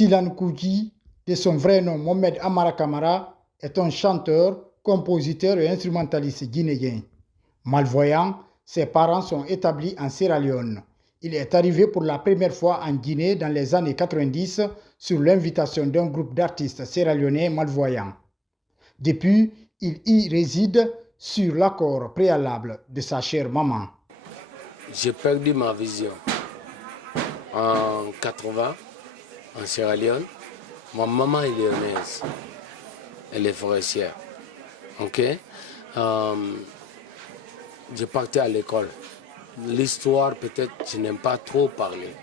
Silan Kouji, de son vrai nom Mohamed Amara Kamara, est un chanteur, compositeur et instrumentaliste guinéen. Malvoyant, ses parents sont établis en Sierra Leone. Il est arrivé pour la première fois en Guinée dans les années 90 sur l'invitation d'un groupe d'artistes sierra-léonais malvoyants. Depuis, il y réside sur l'accord préalable de sa chère maman. J'ai perdu ma vision en 80 en Sierra Leone. Ma maman est lyonnaise, elle est forestière. Ok, je partais à l'école. L'histoire, peut-être, je n'aime pas trop parler.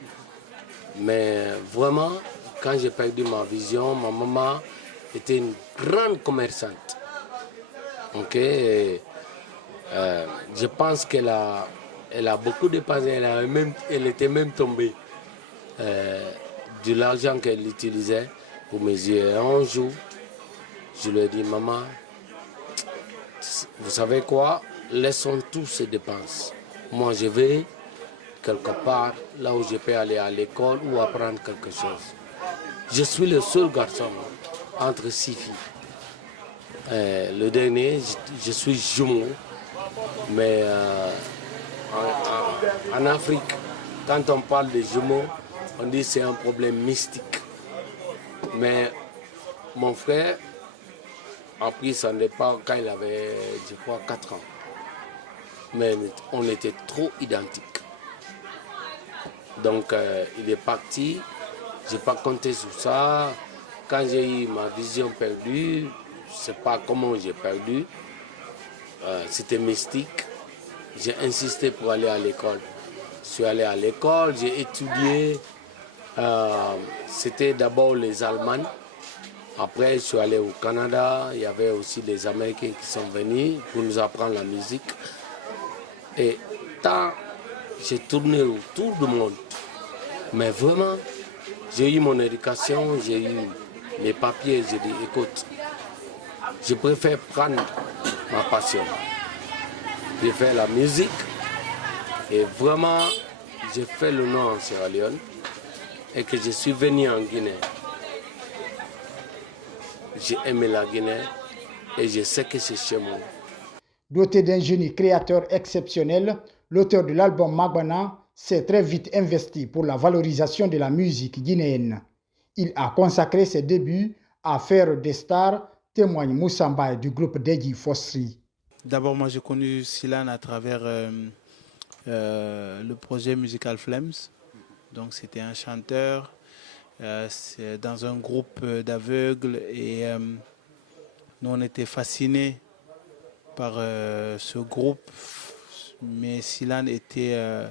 Mais vraiment, quand j'ai perdu ma vision, ma maman était une grande commerçante. Ok, je pense qu'elle a beaucoup dépensé. Elle était même tombée de l'argent qu'elle utilisait pour mes yeux. Et un jour, je lui ai dit, maman, vous savez quoi, laissons tous ces dépenses. Moi, je vais quelque part, là où je peux aller à l'école ou apprendre quelque chose. Je suis le seul garçon entre 6 filles. Le dernier, je suis jumeau, mais en Afrique, quand on parle de jumeaux, on dit que c'est un problème mystique. Mais mon frère a pris son départ quand il avait, je crois, 4 ans. Mais on était trop identiques. Donc il est parti, je n'ai pas compté sur ça. Quand j'ai eu ma vision perdue, je ne sais pas comment j'ai perdu. C'était mystique. J'ai insisté pour aller à l'école. Je suis allé à l'école, j'ai étudié. C'était d'abord les Allemands. Après, je suis allé au Canada. Il y avait aussi les Américains qui sont venus pour nous apprendre la musique. Et tant j'ai tourné autour du monde. Mais vraiment, j'ai eu mon éducation, j'ai eu les papiers. J'ai dit, écoute, je préfère prendre ma passion. J'ai fait la musique et vraiment, j'ai fait le nom en Sierra Leone et que je suis venu en Guinée. J'ai aimé la Guinée et je sais que c'est chez moi. Doté d'un génie créateur exceptionnel, l'auteur de l'album Magbana s'est très vite investi pour la valorisation de la musique guinéenne. Il a consacré ses débuts à faire des stars, témoigne Moussa Mbaye du groupe Deji Fosri. D'abord, moi j'ai connu Silan à travers le projet Musical Flames. Donc c'était un chanteur dans un groupe d'aveugles et nous on était fascinés par ce groupe. Mais Silan était un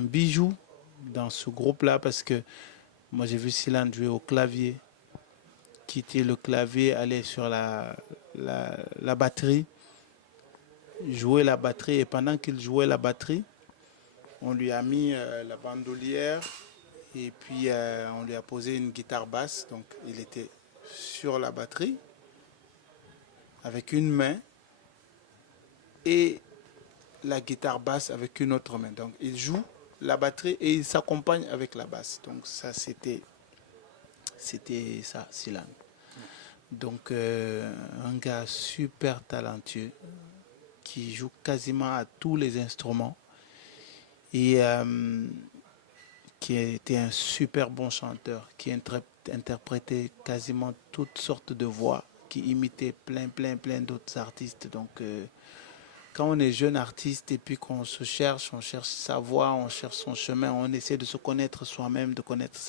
bijou dans ce groupe-là parce que moi j'ai vu Silan jouer au clavier, quitter le clavier, aller sur la batterie, jouer la batterie. Et pendant qu'il jouait la batterie, on lui a mis la bandoulière et puis on lui a posé une guitare basse. Donc il était sur la batterie avec une main et la guitare basse avec une autre main. Donc il joue la batterie et il s'accompagne avec la basse. Donc ça c'était ça, Silan. Donc un gars super talentueux qui joue quasiment à tous les instruments et qui était un super bon chanteur, qui interprétait quasiment toutes sortes de voix, qui imitait plein d'autres artistes. Donc quand on est jeune artiste et puis qu'on se cherche, on cherche sa voix, on cherche son chemin, on essaie de se connaître soi-même, de connaître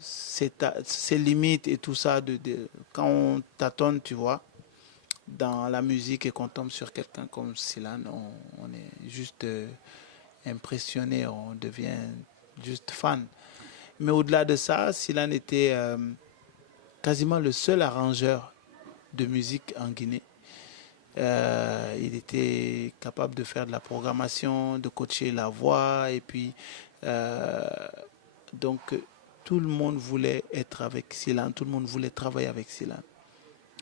ses limites et tout ça. Quand on tâtonne, tu vois, dans la musique et qu'on tombe sur quelqu'un comme Silan, on est juste impressionné, on devient juste fan. Mais au-delà de ça, Silan était quasiment le seul arrangeur de musique en Guinée. Il était capable de faire de la programmation, de coacher la voix et puis donc tout le monde voulait être avec Silan, tout le monde voulait travailler avec Silan.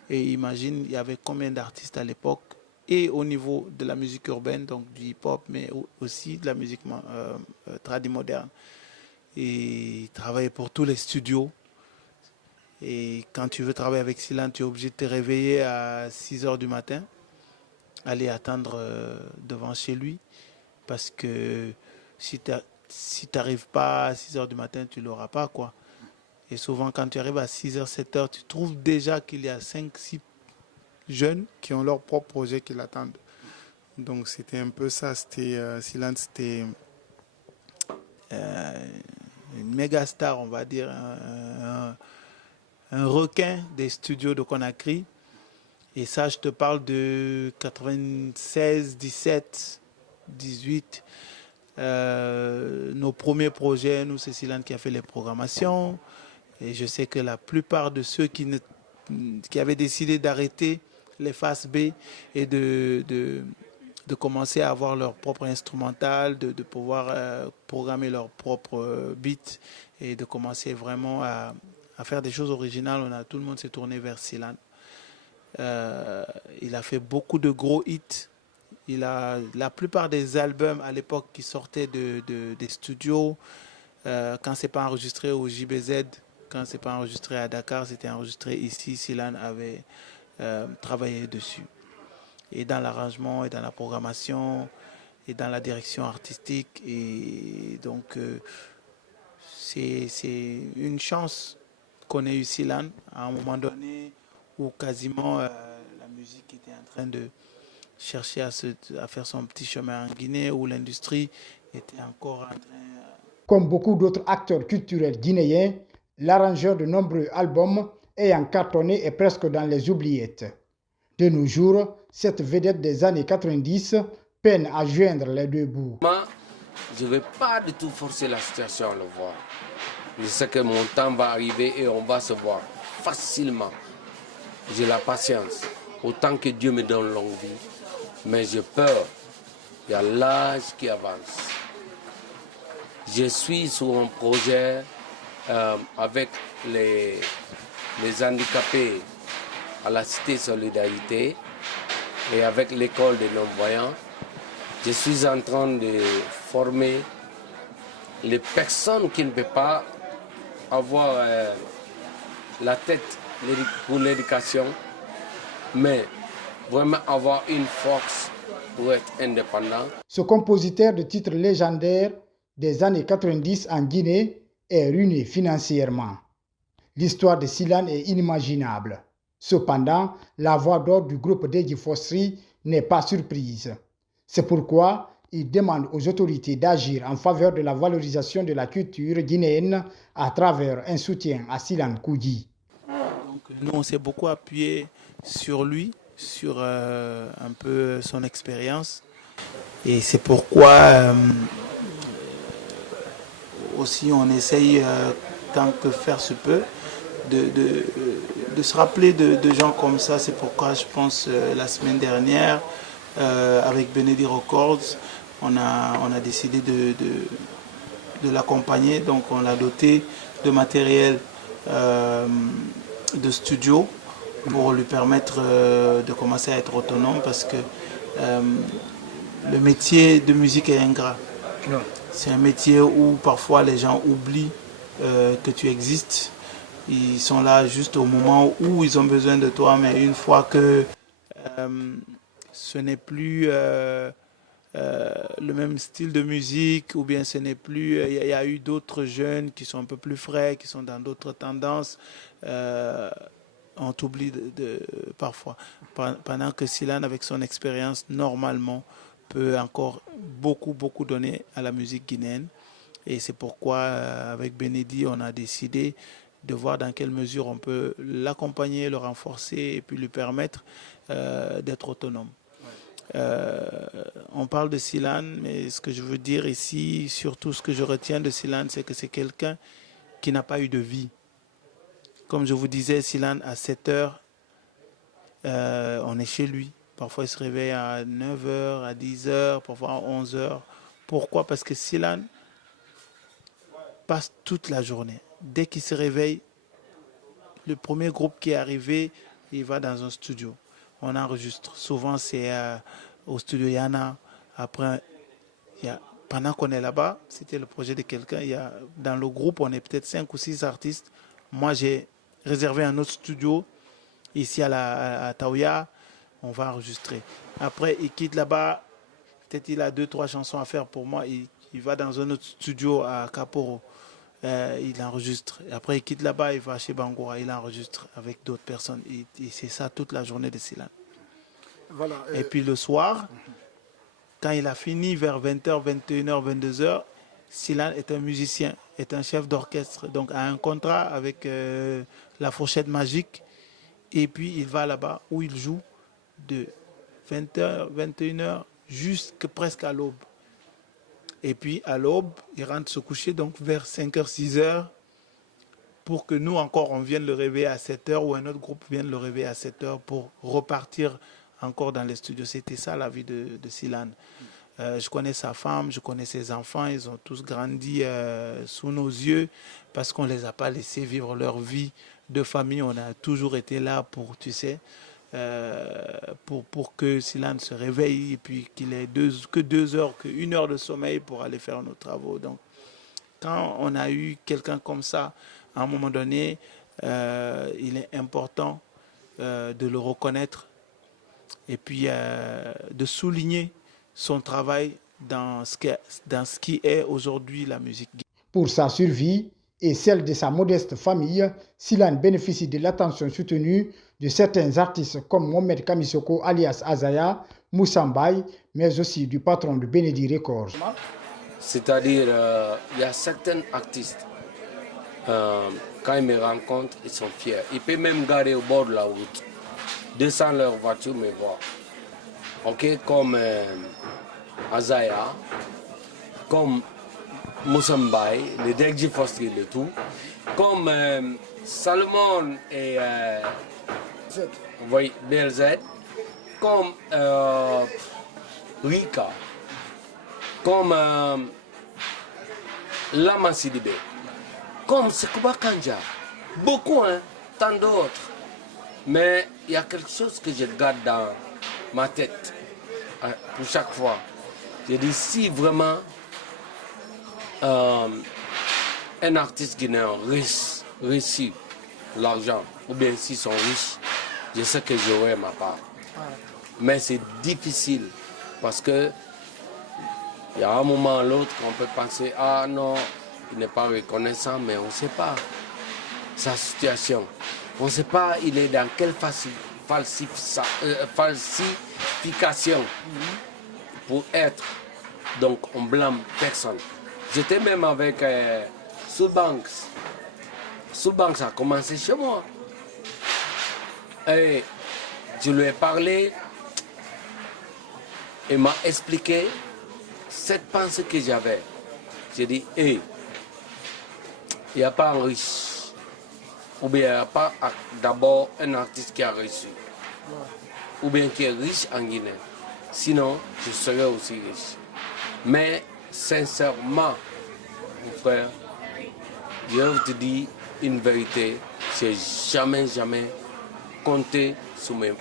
Et imagine, il y avait combien d'artistes à l'époque et au niveau de la musique urbaine, donc du hip-hop, mais aussi de la musique tradi moderne. Et il travaille pour tous les studios. Et quand tu veux travailler avec Silan, tu es obligé de te réveiller à 6 heures du matin, aller attendre devant chez lui, parce que si tu n'arrives pas à 6 heures du matin, tu ne l'auras pas, quoi. Et souvent, quand tu arrives à 6 heures, 7 heures, tu trouves déjà qu'il y a 5, 6 jeunes qui ont leur propre projet qui l'attendent. Donc, c'était un peu ça. Silan, c'était une méga star, on va dire, un requin des studios de Conakry. Et ça, je te parle de 96, 17, 18. Nos premiers projets, nous, c'est Silan qui a fait les programmations. Et je sais que la plupart de ceux qui avaient décidé d'arrêter les phases B et de commencer à avoir leur propre instrumental, de pouvoir programmer leur propre beat et de commencer vraiment à faire des choses originales, tout le monde s'est tourné vers Silan. Il a fait beaucoup de gros hits. La plupart des albums à l'époque qui sortaient des studios, quand c'est pas enregistré au JBZ, quand c'est pas enregistré à Dakar, c'était enregistré ici. Silan avait travaillé dessus. Et dans l'arrangement, et dans la programmation, et dans la direction artistique. Et donc, c'est une chance qu'on ait eu Silan à un moment donné où quasiment la musique était en train de chercher à faire son petit chemin en Guinée, où l'industrie était encore en train... Comme beaucoup d'autres acteurs culturels guinéens, l'arrangeur de nombreux albums ayant cartonné est presque dans les oubliettes. De nos jours, cette vedette des années 90 peine à joindre les deux bouts. Moi, je ne vais pas du tout forcer la situation à le voir. Je sais que mon temps va arriver et on va se voir facilement. J'ai la patience. Autant que Dieu me donne longue vie. Mais j'ai peur. Il y a l'âge qui avance. Je suis sur un projet avec les handicapés à la Cité Solidarité et avec l'école des non-voyants. Je suis en train de former les personnes qui ne peuvent pas avoir la tête pour l'éducation, mais vraiment avoir une force pour être indépendant. Ce compositeur de titres légendaires des années 90 en Guinée est ruiné financièrement. L'histoire de Silan est inimaginable. Cependant, la voix d'or du groupe Deji Fosri n'est pas surprise. C'est pourquoi il demande aux autorités d'agir en faveur de la valorisation de la culture guinéenne à travers un soutien à Silan Koudi. Donc, nous, on s'est beaucoup appuyé sur lui, sur un peu son expérience. Et c'est pourquoi aussi on essaye, tant que faire se peut, de se rappeler de gens comme ça. C'est pourquoi je pense la semaine dernière, avec Benedi Records, on a décidé de l'accompagner. Donc on l'a doté de matériel de studio pour lui permettre de commencer à être autonome, parce que le métier de musique est ingrat. C'est un métier où parfois les gens oublient que tu existes. Ils sont là juste au moment où ils ont besoin de toi, mais une fois que ce n'est plus le même style de musique, ou bien ce n'est plus... Il y a eu d'autres jeunes qui sont un peu plus frais, qui sont dans d'autres tendances. On t'oublie parfois. Pendant que Silan, avec son expérience, normalement, peut encore beaucoup donner à la musique guinéenne. Et c'est pourquoi, avec Benedi, on a décidé de voir dans quelle mesure on peut l'accompagner, le renforcer et puis lui permettre d'être autonome. On parle de Silan, mais ce que je veux dire ici, surtout ce que je retiens de Silan, c'est que c'est quelqu'un qui n'a pas eu de vie. Comme je vous disais, Silan, à 7 heures, on est chez lui. Parfois, il se réveille à 9 heures, à 10 heures, parfois à 11 heures. Pourquoi? Parce que Silan passe toute la journée. Dès qu'il se réveille, le premier groupe qui est arrivé, il va dans un studio. on enregistre. Souvent, c'est au studio Yana. Après, pendant qu'on est là-bas, c'était le projet de quelqu'un. Dans le groupe, on est peut-être 5 ou 6 artistes. Moi, j'ai réservé un autre studio ici à Taouya. On va enregistrer. Après, il quitte là-bas. Peut-être il a 2-3 chansons à faire pour moi. Il va dans un autre studio à Kaporo. Il enregistre. Après, il quitte là-bas, il va chez Bangoura. Il enregistre avec d'autres personnes. Et c'est ça toute la journée de Silan. Voilà, Et puis le soir, quand il a fini vers 20h, 21h, 22h, Silan est un musicien, est un chef d'orchestre. Donc, a un contrat avec la Fourchette Magique. Et puis, il va là-bas où il joue de 20h, 21h jusqu'à presque à l'aube. Et puis, à l'aube, il rentre se coucher donc vers 5h, 6h pour que nous encore, on vienne le réveiller à 7h ou un autre groupe vienne le réveiller à 7h pour repartir encore dans les studios. C'était ça la vie de Silan. Je connais sa femme, je connais ses enfants, ils ont tous grandi sous nos yeux parce qu'on ne les a pas laissés vivre leur vie de famille. On a toujours été là pour, tu sais, pour que Silan se réveille et puis qu'il ait que 2 heures, que 1 heure de sommeil pour aller faire nos travaux. Donc, quand on a eu quelqu'un comme ça, à un moment donné, il est important de le reconnaître et puis de souligner son travail dans ce qui est aujourd'hui la musique. Pour sa survie et celle de sa modeste famille, Silan bénéficie de l'attention soutenue de certains artistes comme Mohamed Kamisoko alias Azaya, Moussa Mbaye, mais aussi du patron de Benedi Records. C'est-à-dire, il y a certains artistes, quand ils me rencontrent, ils sont fiers. Ils peuvent même garer au bord de la route, descendre leur voiture, me voir. Ok, comme Azaya, comme Moussa Mbaye, le Degji Fostri et tout, comme Salomon et BLZ, comme Rika, comme Lama Sidibé, comme Sekouba Kanja, beaucoup, hein, tant d'autres. Mais il y a quelque chose que je garde dans ma tête pour chaque fois. Je dis si vraiment un artiste guinéen réussit l'argent, ou bien s'ils sont riches, je sais que j'aurai ma part. Mais c'est difficile parce que il y a un moment ou l'autre qu'on peut penser, ah non, il n'est pas reconnaissant, mais on ne sait pas sa situation. On ne sait pas il est dans quelle falsification pour être. Donc on blâme personne. J'étais même avec Soulbanks. Soulbanks a commencé chez moi. Et je lui ai parlé. Il m'a expliqué cette pensée que j'avais. J'ai dit, hey, il n'y a pas un riche. Ou bien il n'y a pas d'abord un artiste qui a réussi. Ou bien qui est riche en Guinée. Sinon, je serais aussi riche. Mais sincèrement, mon frère, je vais te dire une vérité. Je n'ai jamais compté sur mon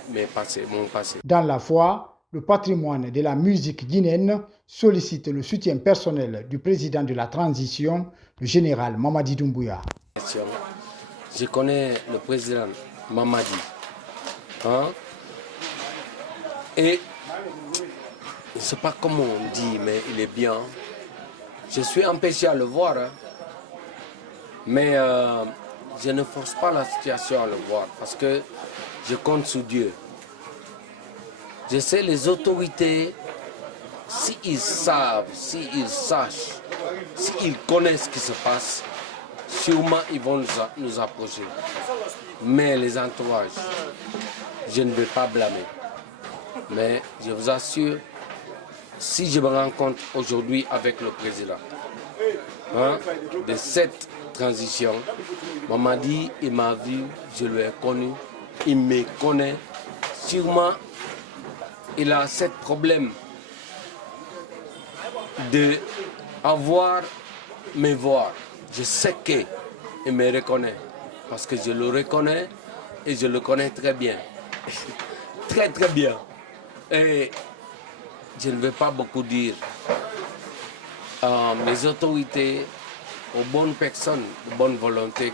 passé. Dans la foi, le patrimoine de la musique guinéenne sollicite le soutien personnel du président de la transition, le général Mamadi Doumbouya. Je connais le président Mamadi. Hein? Et je ne sais pas comment on dit, mais il est bien. Je suis empêché à le voir. Hein? Mais je ne force pas la situation à le voir parce que je compte sur Dieu. Je sais les autorités, s'ils savent, s'ils sachent, s'ils connaissent ce qui se passe, sûrement ils vont nous approcher. Mais les entourages, je ne vais pas blâmer. Mais je vous assure, si je me rencontre aujourd'hui avec le président de cette transition, Mamadi, il m'a vu, je l'ai connu, il me connaît. Sûrement, il a ce problème de me voir. Je sais qu'il me reconnaît parce que je le reconnais et je le connais très bien. très très bien. Et je ne vais pas beaucoup dire. Mes autorités, aux bonnes personnes, de bonne volonté,